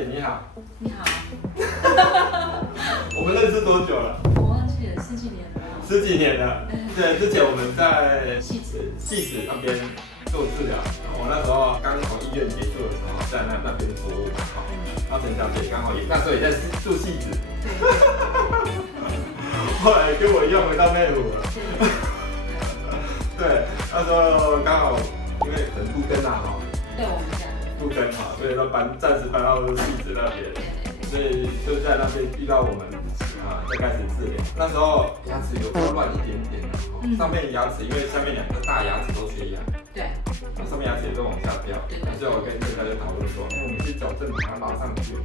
姐你好。你好。我们认识多久了？我忘记了，10几年了。10几年了。对，之前我们在戏子那边做治疗，我那时候刚从医院结束的时候，在那边服务。然后陈小姐刚好那时候也在住戏子。后来跟我一样回到内湖了。对，那时候刚好因为很都更啊哈。对，我们家都更嘛，所以说暂时搬到戏子那边，所以就在那边遇到我们就开始治疗。那时候牙齿有比较乱一点点的，上面牙齿因为下面2个大牙齿都缺牙，对，上面牙齿也都往下掉，所以我跟专家就讨论说，我们去矫正把它拉上去，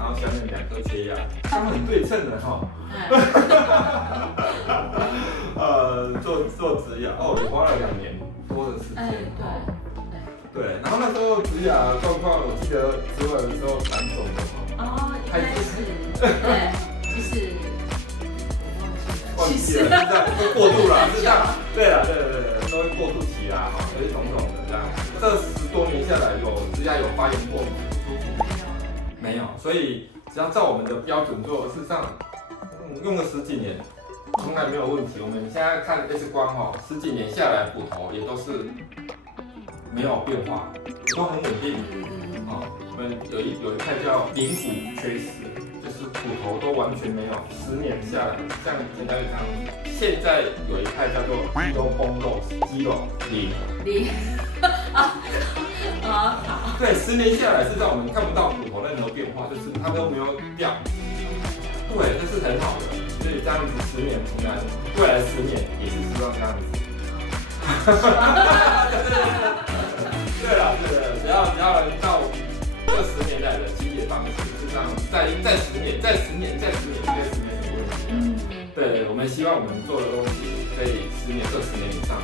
然后下面2颗缺牙，它们很对称的哈。做植牙也花了2年多的时间。对，然后那时候植牙状况，我记得植完的时候蛮肿的。一开始对，就是忘记了，是这样，会过度了，是这样。对，都会过渡期啦，有一种的这样。这10多年下来，植牙有发炎过吗？不舒服？没有，所以只要照我们的标准做，事实上用了10几年，从来没有问题。我们现在看 X 光10几年下来，骨头也都是没有变化，都很稳定。我们有一块叫鳞骨缺失，就是骨头都完全没有，10年下来，像陈小姐讲，现在有一块叫做肌肉崩漏，肌肉零。好。对，10年下来，事实上我们看不到骨头任何变化，就是它都没有掉。对，这是很好的，所以这样子10年从来，未来10年也是希望这样子。对了，只要能照20年来的清洁方式，事实上再10年，再10年，应该是没问题。对，我们希望我们做的东西可以10年、20年以上，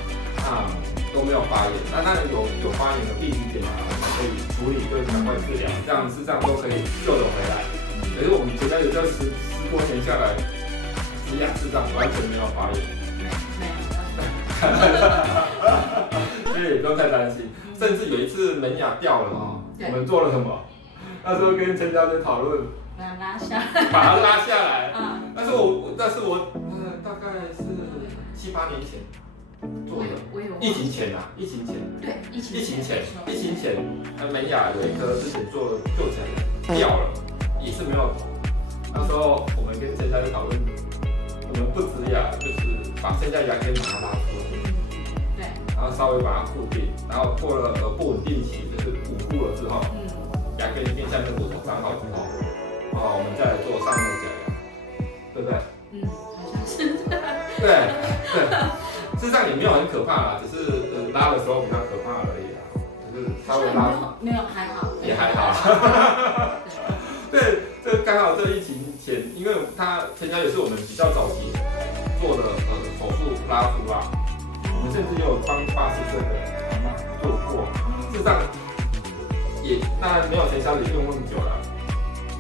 都没有发炎。那当然有发炎的病理检查，我们可以处理，就是赶快治疗，这样事实上都可以救得回来。可是我们现在有这10多年下来，植牙事实上完全没有发炎。所以不用太担心。甚至有一次门牙掉了我们做了什么？那时候跟陈小姐讨论，把它拉下来。但是我大概是7、8年前做的，疫情前。对，疫情前，门牙有一颗之前做起来掉了，也是没有头。那时候我们跟陈小姐讨论，我们不植牙，就是把剩下牙根把它拉出来。然后稍微把它固定，然后过了不稳定期，就是捂固了之后，牙根变下面骨头长好之后，我们再来做上颚假牙，对不对？好像是。对，事实上也没有很可怕啦，只是拉的时候比较可怕而已啦，就是稍微拉。没有还好。也还好。对，这刚好这疫情前，因为陈小姐是我们比较早期做的手术拉夫啦。我们甚至也有帮80岁的阿嬷做过，事实上也当然没有陈小姐用那么久了，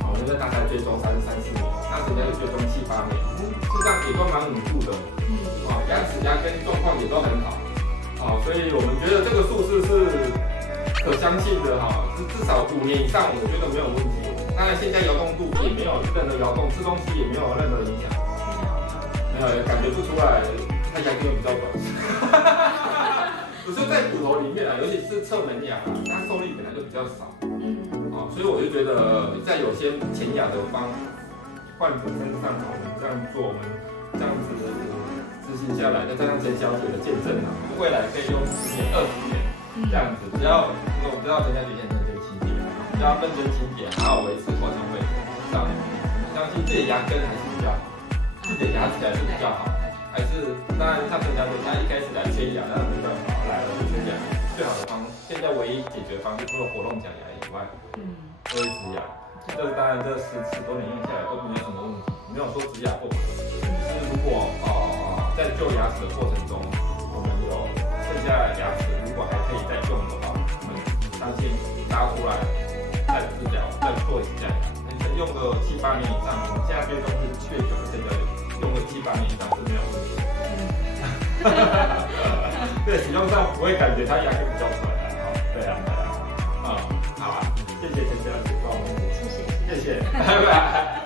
我们在大概追踪3、4年，那陈小姐追踪7、8年，事实上也都蛮稳固的，牙根状况也都很好，所以我们觉得这个数字是可相信的至少5年以上，我觉得没有问题。当然现在摇动度也没有任何摇动，吃东西也没有任何影响，没有感觉不出来。它牙根比较短，只是在骨头里面尤其是侧门牙它受力本来就比较少，所以我就觉得在有些前牙的患者身上，我们这样做，我们这样子执行下来，再加上陈小姐的见证未来可以用10年、20年这样子，只要陈小姐认真清洁，只要认真清洁，好好维持口腔卫生，相信自己的牙根还是比较好，自己的牙齿还是比较好。还是当然，像陈小姐她一开始来缺牙，那没办法，来了就缺牙。最好的现在唯一解决方式，除了活动假牙以外，就是植牙。这当然这10多年用下来都没有什么问题，没有说植牙不好。只是如果在救牙齿的过程中，我们有剩下牙齿，如果还可以再用的话，我们相信拉出来再治疗，再做一次假牙，用个7、8年以上，我们现在追踪是越久的陈小姐。用个7、8年以上是没有问题。对，使用上不会感觉它牙根比较短对啊，好啊，谢谢陈小姐帮我们。谢谢。拜拜。